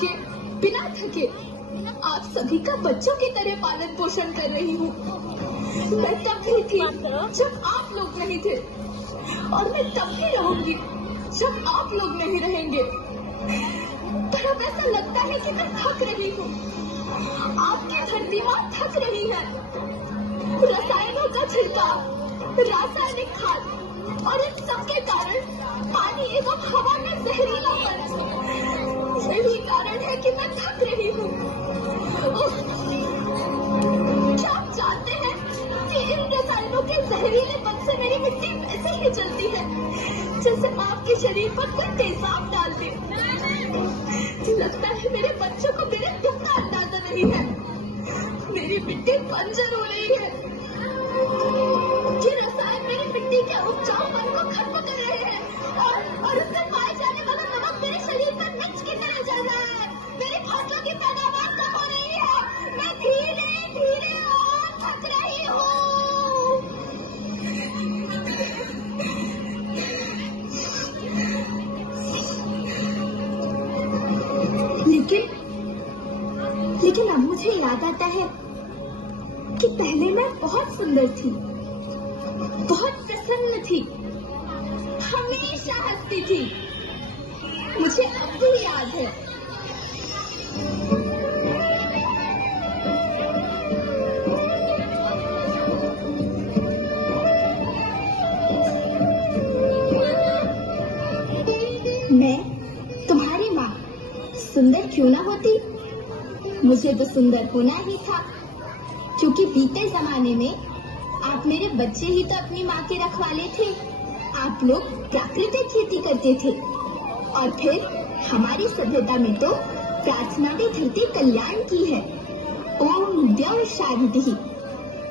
के, बिना थके आप सभी का बच्चों की तरह पालन पोषण कर रही हूँ। मैं तब भी थी जब आप लोग नहीं थे, और मैं तब भी रहूंगी जब आप लोग नहीं रहेंगे। पर अब ऐसा लगता है कि मैं थक रही हूँ। आपकी धरती माँ थक रही है। रसायनों का छिड़काव, रासायनिक खाद और इन सब के कारण पानी एवं हवा में जहरीलापन, यही कारण है कि मैं थक रही हूँ। क्या आप जानते हैं कि इन रसायनों के जहरीलेपन से मेरी मिट्टी वैसे ही चलती है जैसे आपके शरीर पर कोई तेजाब डाल दे। लगता है मेरे बच्चों को मेरे दुख का अंदाजा नहीं है। मेरी मिट्टी बंजर हो रही है। ये रसायन मेरी मिट्टी के उपजाऊपन को खत्म कर रहे हैं और उससे पाए जाने वाला नमक मेरे शरीर पर मिर्च की तरह चल रहा है। मेरी फसलों की पैदावार कम हो रही है। मैं धीरे धीरे और थक रही हूँ। लेकिन अब मुझे याद आता है कि पहले मैं बहुत सुंदर थी, बहुत प्रसन्न थी, हमेशा हंसती थी। मुझे अब भी याद है। मैं तुम्हारी माँ सुंदर क्यों ना होती, मुझे तो सुंदर होना ही था, क्योंकि बीते जमाने में आप मेरे बच्चे ही तो अपनी माँ के रखवाले थे। आप लोग प्राकृतिक खेती करते थे और फिर हमारी सभ्यता में तो प्रार्थना भी धरती कल्याण की है। ओम द्यौ शांति,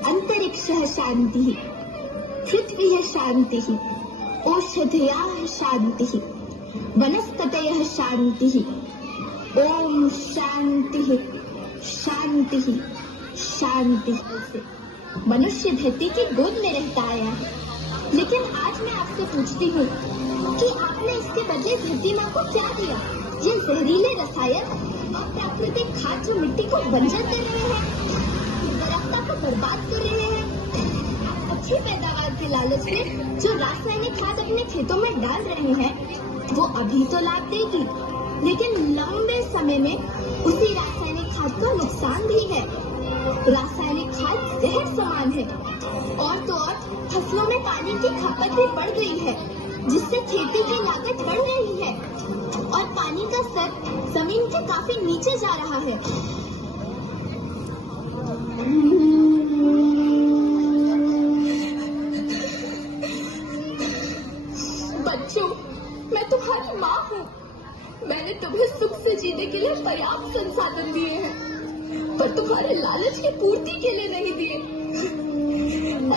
अंतरिक्षः शांति, पृथ्वी शांति, औषधयः शांति, वनस्पतयः शांति। ओम शांति शांति शांति से मनुष्य धरती की गोद में रहता आया है। लेकिन आज मैं आपसे पूछती हूँ कि आपने इसके बदले धरती माँ को क्या दिया? ये जहरीले रसायन और प्राकृतिक खाद जो मिट्टी को बंजर कर रहे हैं, दरख्ता को बर्बाद कर रहे हैं। अच्छी पैदावार के लालच में जो रासायनिक खाद अपने खेतों में डाल रहे हैं, वो अभी तो लाभ देगी, लेकिन लंबे समय में उसी रासायनिक खाद का नुकसान भी है। रासायनिक खाद जहर समान है, और तो और फसलों में पानी की खपत भी बढ़ गई है, जिससे खेती की लागत बढ़ रही है और पानी का स्तर जमीन के काफी नीचे जा रहा है। बच्चों, मैं तुम्हारी माँ हूँ। मैंने तुम्हें सुख से जीने के लिए पर्याप्त संसाधन दिए हैं, पर तुम्हारे लालच की पूर्ति के लिए नहीं दिए।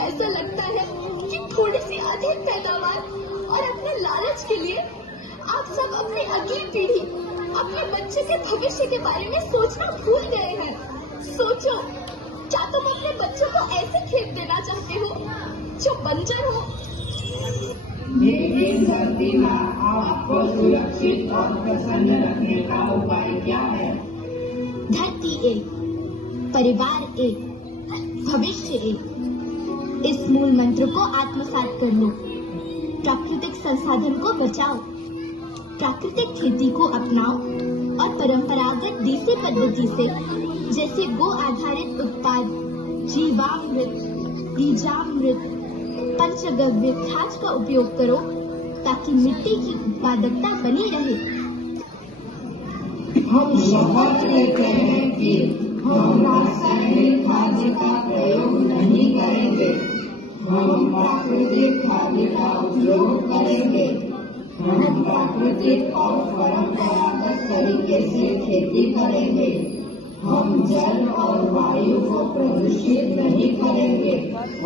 ऐसा लगता है कि थोड़ी सी अधिक पैदावार और अपने लालच के लिए आप सब अपनी अगली पीढ़ी, अपने बच्चे के भविष्य के बारे में सोचना भूल गए हैं। सोचो, क्या तुम अपने बच्चों को ऐसे खेत देना चाहते हो जो बंजर हो? मेरी धरती माँ आपको सुरक्षित और प्रसन्न रखने का उपाय क्या है? धरती एक, परिवार एक, भविष्य एक। इस मूल मंत्र को आत्मसात कर लो। प्राकृतिक संसाधन को बचाओ, प्राकृतिक खेती को अपनाओ और परंपरागत देसी पद्धति से, जैसे गो आधारित उत्पाद, जीवामृत, बीजामृत, पंचगव्य खाद का उपयोग करो, ताकि मिट्टी की उत्पादकता बनी रहे। हम शपथ लेते हैं कि हम रासायनिक खाद का प्रयोग नहीं करेंगे। हम प्राकृतिक खाद का उपयोग करेंगे। हम प्राकृतिक और परंपरागत तरीके से खेती करेंगे। हम जल और वायु को प्रदूषित नहीं करेंगे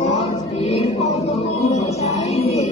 और पेड़ पौधों को बचाएंगे।